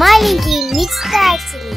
Маленькие мечтатели.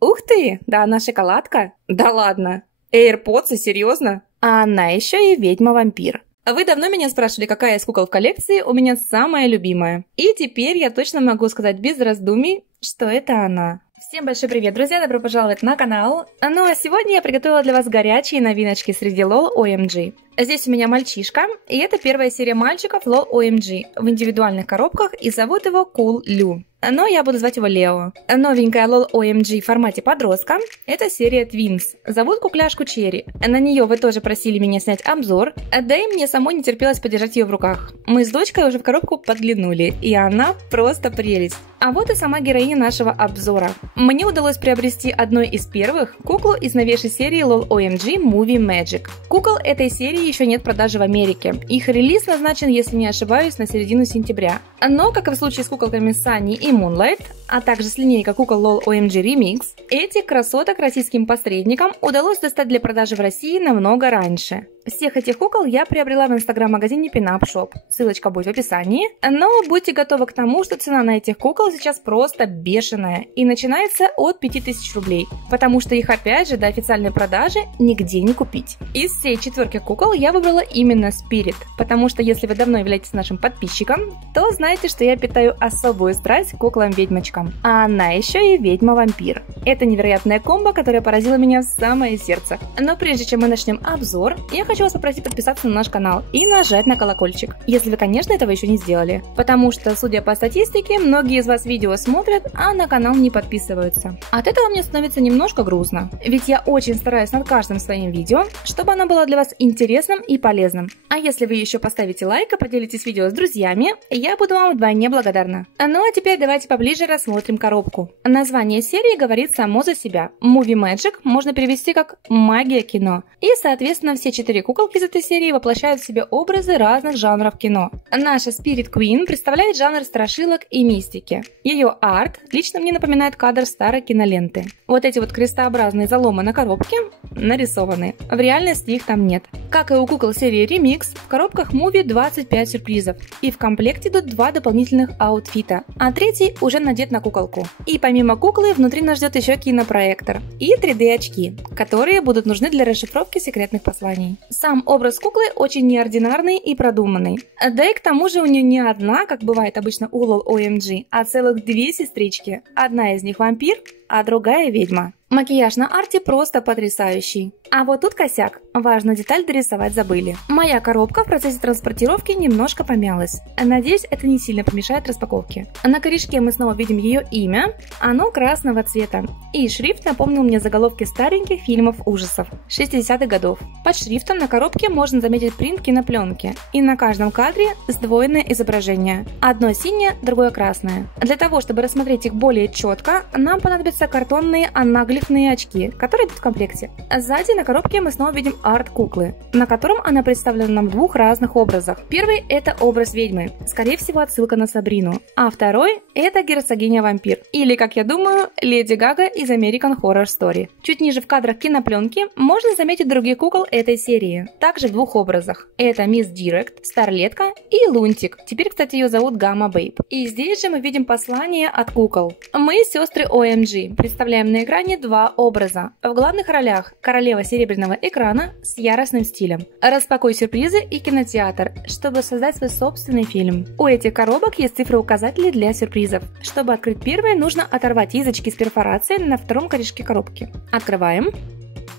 Ух ты, да она шоколадка? Да ладно. AirPods, серьезно? А она еще и ведьма-вампир. Вы давно меня спрашивали, какая из кукол в коллекции у меня самая любимая. И теперь я точно могу сказать без раздумий, что это она. Всем большой привет, друзья, добро пожаловать на канал. Ну а сегодня я приготовила для вас горячие новиночки среди LOL OMG. Здесь у меня мальчишка, и это первая серия мальчиков LOL OMG в индивидуальных коробках, и зовут его Cool Lou. Но я буду звать его Лео. Новенькая LOL OMG в формате подростка – это серия Twins. Зовут кукляшку Черри. На нее вы тоже просили меня снять обзор, да и мне самой не терпелось подержать ее в руках. Мы с дочкой уже в коробку подглянули, и она просто прелесть. А вот и сама героиня нашего обзора. Мне удалось приобрести одной из первых куклу из новейшей серии LOL OMG Movie Magic. Кукол этой серии еще нет в продаже в Америке. Их релиз назначен, если не ошибаюсь, на середину сентября. Но, как и в случае с куколками Sunny и Moonlight, а также с линейкой кукол LOL OMG Remix, этих красоток российским посредникам удалось достать для продажи в России намного раньше. Всех этих кукол я приобрела в инстаграм-магазине Pinup Shop, ссылочка будет в описании, но будьте готовы к тому, что цена на этих кукол сейчас просто бешеная и начинается от 5000 рублей, потому что их опять же до официальной продажи нигде не купить. Из всей четверки кукол я выбрала именно Spirit, потому что если вы давно являетесь нашим подписчиком, то знаете, что я питаю особую страсть к куклам-ведьмочкам, а она еще и ведьма-вампир. Это невероятная комбо, которая поразила меня в самое сердце. Но прежде чем мы начнем обзор, я хочу вас попросить подписаться на наш канал и нажать на колокольчик, если вы, конечно, этого еще не сделали. Потому что, судя по статистике, многие из вас видео смотрят, а на канал не подписываются. От этого мне становится немножко грустно, ведь я очень стараюсь над каждым своим видео, чтобы оно было для вас интересным и полезным. А если вы еще поставите лайк и поделитесь видео с друзьями, я буду вам вдвойне благодарна. Ну а теперь давайте поближе рассмотрим коробку. Название серии говорит само за себя. Movie Magic можно перевести как «магия кино». И, соответственно, все 4 куколки из этой серии воплощают в себе образы разных жанров кино. Наша Spirit Queen представляет жанр страшилок и мистики. Ее арт лично мне напоминает кадр старой киноленты. Вот эти вот крестообразные заломы на коробке нарисованы. В реальности их там нет. Как и у кукол серии Remix, в коробках Movie 25 сюрпризов. И в комплекте идут 2 дополнительных аутфита, а третий уже надет на куколку. И помимо куклы, внутри нас ждет еще кинопроектор и 3D очки, которые будут нужны для расшифровки секретных посланий. Сам образ куклы очень неординарный и продуманный. Да и к тому же у нее не одна, как бывает обычно у LOL OMG, а целых 2 сестрички. Одна из них вампир, а другая ведьма. Макияж на арте просто потрясающий. А вот тут косяк. Важную деталь дорисовать забыли. Моя коробка в процессе транспортировки немножко помялась. Надеюсь, это не сильно помешает распаковке. На корешке мы снова видим ее имя. Оно красного цвета. И шрифт напомнил мне заголовки стареньких фильмов ужасов 60-х годов. Под шрифтом на коробке можно заметить принт кинопленки. И на каждом кадре сдвоенное изображение. Одно синее, другое красное. Для того, чтобы рассмотреть их более четко, нам понадобятся картонные анаглифные очки, которые идут в комплекте. Сзади на коробке мы снова видим арт куклы, на котором она представлена нам в 2 разных образах. Первый – это образ ведьмы, скорее всего отсылка на Сабрину, а второй – это герцогиня-вампир, или, как я думаю, Леди Гага из American Horror Story. Чуть ниже в кадрах кинопленки можно заметить других кукол этой серии, также в 2 образах. Это Мисс Директ, Старлетка и Лунтик, теперь, кстати, ее зовут Гамма Бейб. И здесь же мы видим послание от кукол. Мы, сестры OMG, представляем на экране 2 образа. В главных ролях королева серебряного экрана с яростным стилем. Распакуй сюрпризы и кинотеатр, чтобы создать свой собственный фильм. У этих коробок есть цифры-указатели для сюрпризов. Чтобы открыть первый, нужно оторвать язычки с перфорацией на втором корешке коробки. Открываем.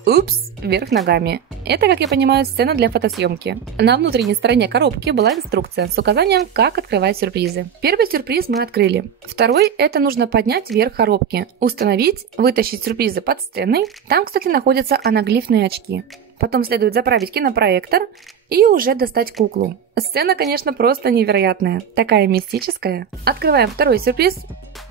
Упс, вверх ногами. Это, как я понимаю, сцена для фотосъемки. На внутренней стороне коробки была инструкция с указанием, как открывать сюрпризы. Первый сюрприз мы открыли. Второй – это нужно поднять вверх коробки, установить, вытащить сюрпризы под сценой. Там, кстати, находятся анаглифные очки. Потом следует заправить кинопроектор и уже достать куклу. Сцена, конечно, просто невероятная. Такая мистическая. Открываем второй сюрприз.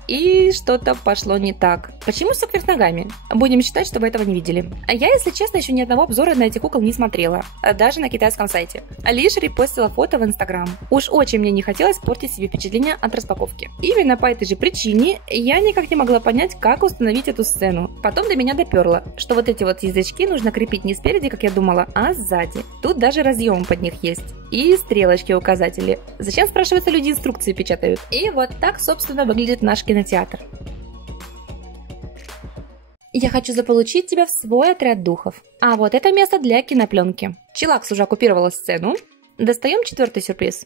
И что-то пошло не так. Почему все вверх ногами? Будем считать, что вы этого не видели. Я, если честно, еще ни одного обзора на эти кукол не смотрела. Даже на китайском сайте. Лишь репостила фото в Инстаграм. Уж очень мне не хотелось портить себе впечатление от распаковки. Именно по этой же причине я никак не могла понять, как установить эту сцену. Потом до меня доперло, что вот эти вот язычки нужно крепить не спереди, как я думала, а сзади. Тут даже разъем под них есть. И стрелочки-указатели. Зачем, спрашивается, люди инструкции печатают? И вот так, собственно, выглядит наш кино. кинотеатр. Я хочу заполучить тебя в свой отряд духов. А вот это место для кинопленки. Чилакс уже оккупировала сцену. Достаем 4-й сюрприз.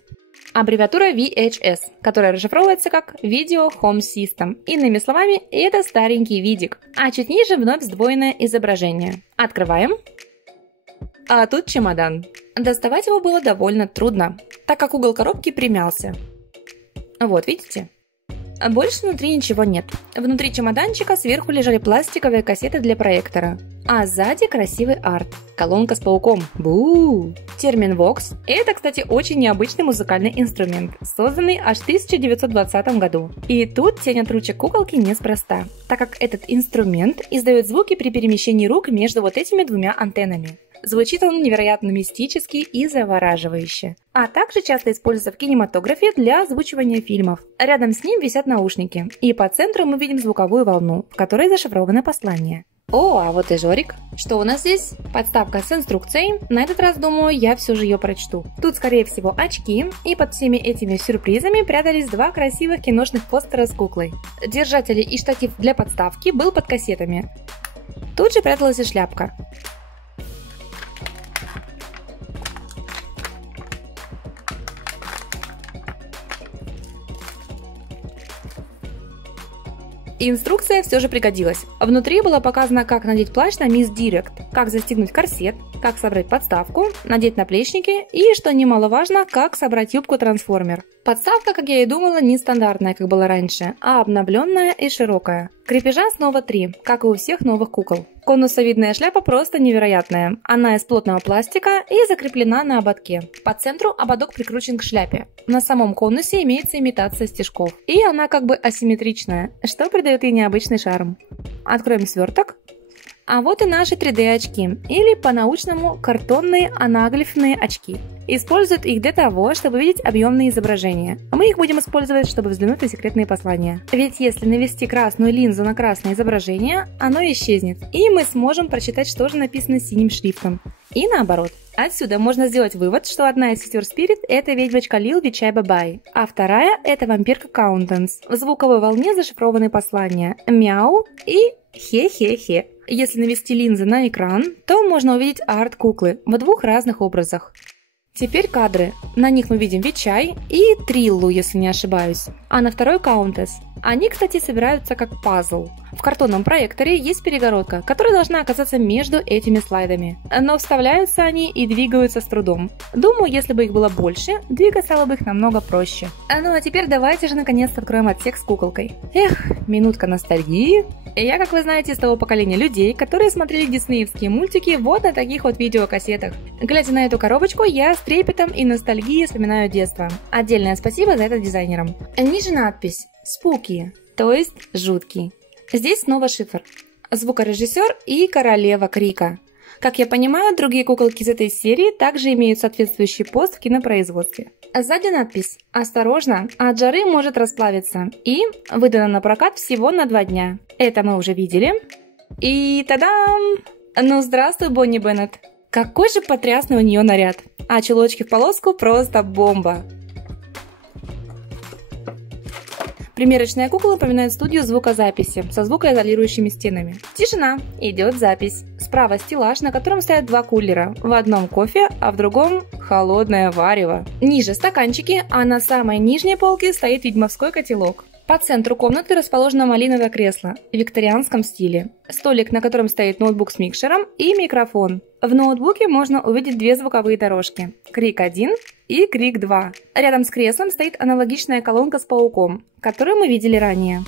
Аббревиатура VHS, которая расшифровывается как Video Home System. Иными словами, это старенький видик. А чуть ниже вновь сдвоенное изображение. Открываем. А тут чемодан. Доставать его было довольно трудно, так как угол коробки примялся. Вот, видите? Больше внутри ничего нет. Внутри чемоданчика сверху лежали пластиковые кассеты для проектора. А сзади красивый арт. Колонка с пауком. Бу! Термин Vox. Это, кстати, очень необычный музыкальный инструмент, созданный аж в 1920 году. И тут тень от ручек куколки неспроста, так как этот инструмент издает звуки при перемещении рук между вот этими двумя антеннами. Звучит он невероятно мистически и завораживающе. А также часто используется в кинематографе для озвучивания фильмов. Рядом с ним висят наушники, и по центру мы видим звуковую волну, в которой зашифровано послание. О, а вот и Жорик. Что у нас здесь? Подставка с инструкцией. На этот раз, думаю, я все же ее прочту. Тут, скорее всего, очки, и под всеми этими сюрпризами прятались два красивых киношных постера с куклой. Держатель и штатив для подставки был под кассетами. Тут же пряталась и шляпка. Инструкция все же пригодилась. Внутри было показано, как надеть плащ на Мисс Директ, как застегнуть корсет, как собрать подставку, надеть наплечники и, что немаловажно, как собрать юбку-трансформер. Подставка, как я и думала, не стандартная, как было раньше, а обновленная и широкая. Крепежа снова 3, как и у всех новых кукол. Конусовидная шляпа просто невероятная. Она из плотного пластика и закреплена на ободке. По центру ободок прикручен к шляпе. На самом конусе имеется имитация стежков. И она как бы асимметричная, что придает ей необычный шарм. Откроем сверток. А вот и наши 3D-очки, или по-научному картонные анаглифные очки. Используют их для того, чтобы видеть объемные изображения. Мы их будем использовать, чтобы взглянуть на секретные послания. Ведь если навести красную линзу на красное изображение, оно исчезнет, и мы сможем прочитать, что же написано синим шрифтом. И наоборот. Отсюда можно сделать вывод, что одна из сестер Спирит – это ведьмочка Лил Вичай Бабай, а вторая – это вампирка Каунтенс. В звуковой волне зашифрованы послания «Мяу» и «Хе-хе-хе». Если навести линзы на экран, то можно увидеть арт куклы в двух разных образах. Теперь кадры. На них мы видим Вичай и Триллу, если не ошибаюсь. А на второй Каунтес. Они, кстати, собираются как пазл. В картонном проекторе есть перегородка, которая должна оказаться между этими слайдами. Но вставляются они и двигаются с трудом. Думаю, если бы их было больше, двигать стало бы их намного проще. Ну а теперь давайте же наконец-то откроем отсек с куколкой. Эх, минутка ностальгии. Я, как вы знаете, из того поколения людей, которые смотрели диснеевские мультики вот на таких вот видеокассетах. Глядя на эту коробочку, я с трепетом и ностальгией вспоминаю детство. Отдельное спасибо за это дизайнерам. Ниже надпись «Spooky», то есть «жуткий». Здесь снова шифр. Звукорежиссер и королева крика. Как я понимаю, другие куколки из этой серии также имеют соответствующий пост в кинопроизводстве. Сзади надпись «Осторожно, от жары может расплавиться» и выдано на прокат всего на 2 дня. Это мы уже видели. И тадам! Ну здравствуй, Бонни Беннет. Какой же потрясный у нее наряд. А чулочки в полоску просто бомба. Примерочная кукла напоминает студию звукозаписи со звукоизолирующими стенами. Тишина, идет запись. Справа стеллаж, на котором стоят 2 кулера. В одном кофе, а в другом холодное варево. Ниже стаканчики, а на самой нижней полке стоит ведьмовской котелок. По центру комнаты расположено малиновое кресло в викторианском стиле. Столик, на котором стоит ноутбук с микшером и микрофон. В ноутбуке можно увидеть 2 звуковые дорожки – Крик 1 и Крик 2. Рядом с креслом стоит аналогичная колонка с пауком, которую мы видели ранее.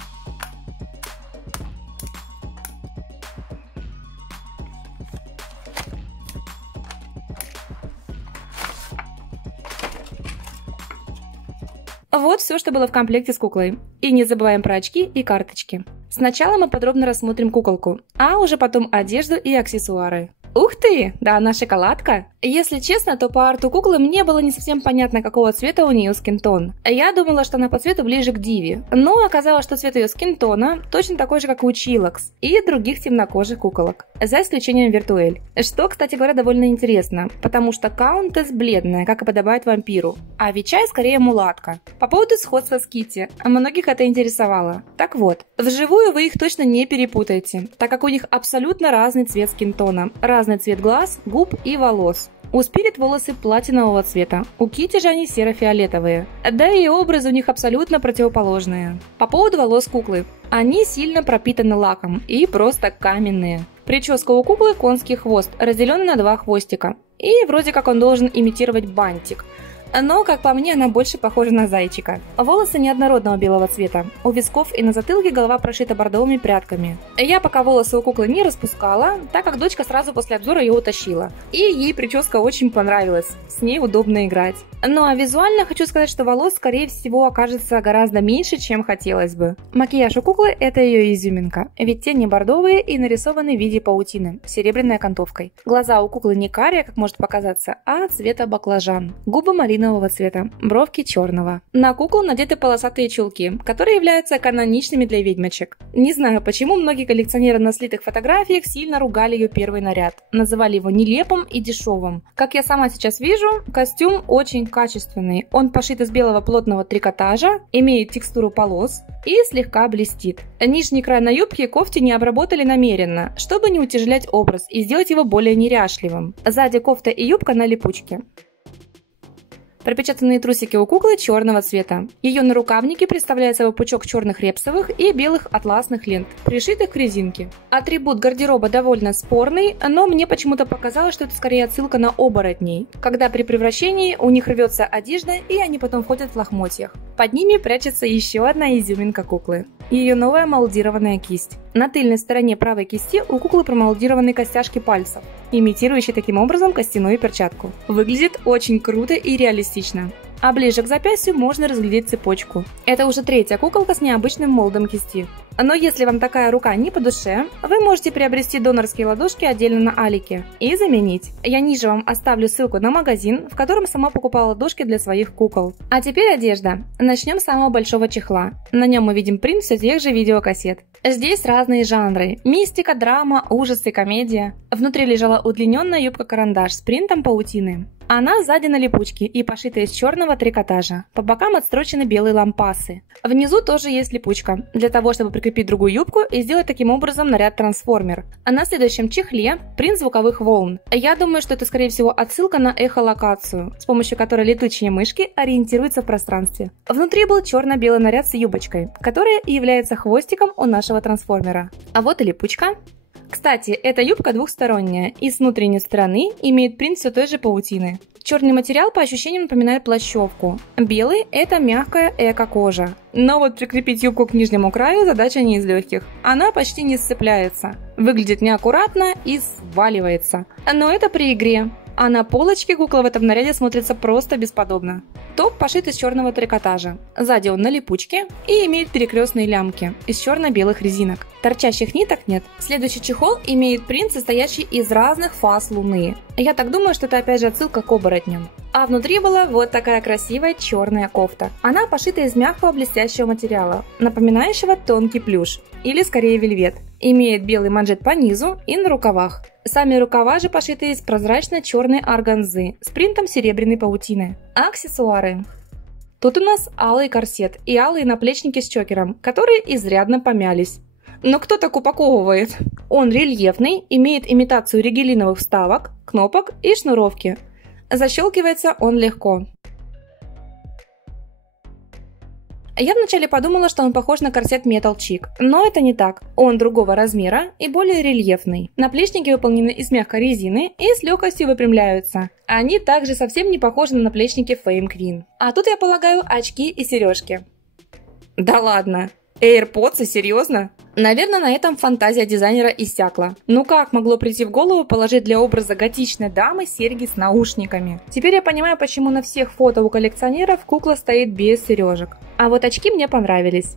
Вот все, что было в комплекте с куклой. И не забываем про очки и карточки. Сначала мы подробно рассмотрим куколку, а уже потом одежду и аксессуары. Ух ты, да она шоколадка. Если честно, то по арту куклы мне было не совсем понятно, какого цвета у нее скинтон. Я думала, что она по цвету ближе к Диве, но оказалось, что цвет ее скинтона точно такой же, как у Чилокс и других темнокожих куколок, за исключением Виртуэль. Что, кстати говоря, довольно интересно, потому что Каунтесс бледная, как и подобает вампиру, а Вичай скорее мулатка. По поводу сходства с Китти, многих это интересовало. Так вот, вживую вы их точно не перепутаете, так как у них абсолютно разный цвет скинтона, разный цвет глаз, губ и волос. У Спирит волосы платинового цвета, у Китти же они серо-фиолетовые. Да и образы у них абсолютно противоположные. По поводу волос куклы. Они сильно пропитаны лаком и просто каменные. Прическа у куклы конский хвост, разделенный на два хвостика. И вроде как он должен имитировать бантик. Но, как по мне, она больше похожа на зайчика. Волосы неоднородного белого цвета. У висков и на затылке голова прошита бордовыми прядками. Я пока волосы у куклы не распускала, так как дочка сразу после обзора ее утащила. И ей прическа очень понравилась. С ней удобно играть. Ну а визуально хочу сказать, что волос, скорее всего, окажется гораздо меньше, чем хотелось бы. Макияж у куклы – это ее изюминка. Ведь тени бордовые и нарисованы в виде паутины, с серебряной окантовкой. Глаза у куклы не карие, как может показаться, а цвета баклажан. Губы малинового цвета, бровки черного. На куклу надеты полосатые чулки, которые являются каноничными для ведьмочек. Не знаю, почему многие коллекционеры на слитых фотографиях сильно ругали ее первый наряд. Называли его нелепым и дешевым. Как я сама сейчас вижу, костюм очень качественный. Он пошит из белого плотного трикотажа, имеет текстуру полос и слегка блестит. Нижний край на юбке и кофте не обработали намеренно, чтобы не утяжелять образ и сделать его более неряшливым. Сзади кофта и юбка на липучке. Пропечатанные трусики у куклы черного цвета. Ее нарукавники представляют собой пучок черных репсовых и белых атласных лент, пришитых к резинке. Атрибут гардероба довольно спорный, но мне почему-то показалось, что это скорее отсылка на оборотней, когда при превращении у них рвется одежда и они потом ходят в лохмотьях. Под ними прячется еще одна изюминка куклы. Ее новая молдированная кисть. На тыльной стороне правой кисти у куклы промолдированы костяшки пальцев, имитирующие таким образом костяную перчатку. Выглядит очень круто и реалистично. А ближе к запястью можно разглядеть цепочку. Это уже третья куколка с необычным молдом кисти. Но если вам такая рука не по душе, вы можете приобрести донорские ладошки отдельно на Алике и заменить. Я ниже вам оставлю ссылку на магазин, в котором сама покупала ладошки для своих кукол. А теперь одежда. Начнем с самого большого чехла. На нем мы видим принт все тех же видеокассет. Здесь разные жанры. Мистика, драма, ужасы, комедия. Внутри лежала удлиненная юбка-карандаш с принтом паутины. Она сзади на липучке и пошита из черного трикотажа. По бокам отстрочены белые лампасы. Внизу тоже есть липучка, для того, чтобы прикрепить другую юбку и сделать таким образом наряд трансформер. А на следующем чехле принт звуковых волн. Я думаю, что это скорее всего отсылка на эхолокацию, с помощью которой летучие мышки ориентируются в пространстве. Внутри был черно-белый наряд с юбочкой, которая и является хвостиком у нашего трансформера. А вот и липучка. Кстати, эта юбка двухсторонняя и с внутренней стороны имеет принт все той же паутины. Черный материал по ощущениям напоминает плащевку. Белый – это мягкая эко-кожа. Но вот прикрепить юбку к нижнему краю задача не из легких. Она почти не сцепляется. Выглядит неаккуратно и сваливается. Но это при игре. А на полочке кукла в этом наряде смотрится просто бесподобно. Топ пошит из черного трикотажа. Сзади он на липучке и имеет перекрестные лямки из черно-белых резинок. Торчащих ниток нет. Следующий чехол имеет принт, состоящий из разных фаз луны. Я так думаю, что это опять же отсылка к оборотням. А внутри была вот такая красивая черная кофта. Она пошита из мягкого блестящего материала, напоминающего тонкий плюш, или скорее вельвет. Имеет белый манжет по низу и на рукавах. Сами рукава же пошиты из прозрачно-черной органзы с принтом серебряной паутины. Аксессуары. Тут у нас алый корсет и алые наплечники с чокером, которые изрядно помялись. Но кто так упаковывает? Он рельефный, имеет имитацию ригелиновых вставок, кнопок и шнуровки. Защелкивается он легко. Я вначале подумала, что он похож на корсет Metal Chick, но это не так. Он другого размера и более рельефный. Наплечники выполнены из мягкой резины и с легкостью выпрямляются. Они также совсем не похожи на наплечники Fame Queen. А тут, я полагаю, очки и сережки. Да ладно! AirPods, серьезно? Наверное, на этом фантазия дизайнера иссякла. Ну как могло прийти в голову положить для образа готичной дамы серьги с наушниками? Теперь я понимаю, почему на всех фото у коллекционеров кукла стоит без сережек. А вот очки мне понравились.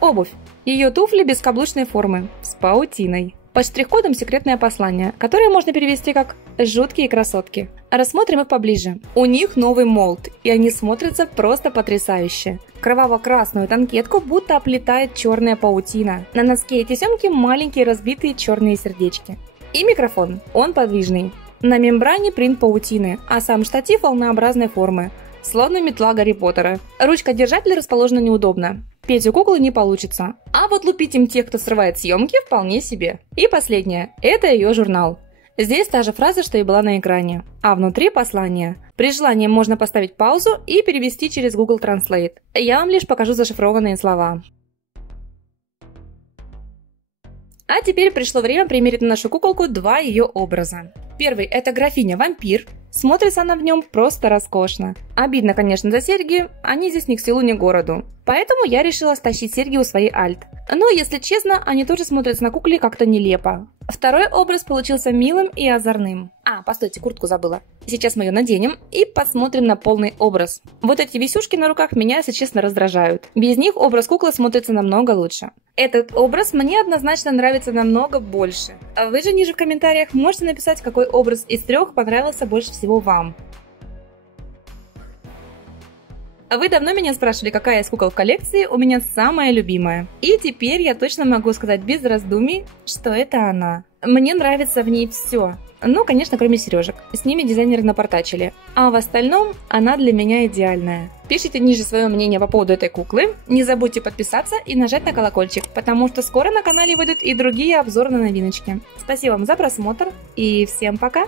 Обувь. Ее туфли без каблучной формы, с паутиной. Под штрих-кодом секретное послание, которое можно перевести как «жуткие красотки». Рассмотрим их поближе. У них новый молд, и они смотрятся просто потрясающе. Кроваво-красную танкетку будто оплетает черная паутина. На носке эти семки маленькие разбитые черные сердечки. И микрофон, он подвижный. На мембране принт паутины, а сам штатив волнообразной формы, словно метла Гарри Поттера. Ручка держателя расположена неудобно. Петь у куклы не получится. А вот лупить им тех, кто срывает съемки, вполне себе. И последнее. Это ее журнал. Здесь та же фраза, что и была на экране. А внутри послание. При желании можно поставить паузу и перевести через Google Translate. Я вам лишь покажу зашифрованные слова. А теперь пришло время примерить на нашу куколку два ее образа. Первый – это графиня-вампир. Смотрится она в нем просто роскошно. Обидно, конечно, за серьги, они здесь ни к селу, ни к городу. Поэтому я решила стащить серьги у своей Альт. Но, если честно, они тоже смотрятся на кукле как-то нелепо. Второй образ получился милым и озорным. Постойте, куртку забыла. Сейчас мы ее наденем и посмотрим на полный образ. Вот эти висюшки на руках меня, если честно, раздражают. Без них образ куклы смотрится намного лучше. Этот образ мне однозначно нравится намного больше. А вы же ниже в комментариях можете написать, какой образ из трех понравился больше всего вам. Вы давно меня спрашивали, какая из кукол в коллекции у меня самая любимая. И теперь я точно могу сказать без раздумий, что это она. Мне нравится в ней все. Ну, конечно, кроме сережек. С ними дизайнеры напортачили. А в остальном она для меня идеальная. Пишите ниже свое мнение по поводу этой куклы. Не забудьте подписаться и нажать на колокольчик, потому что скоро на канале выйдут и другие обзоры на новиночки. Спасибо вам за просмотр и всем пока!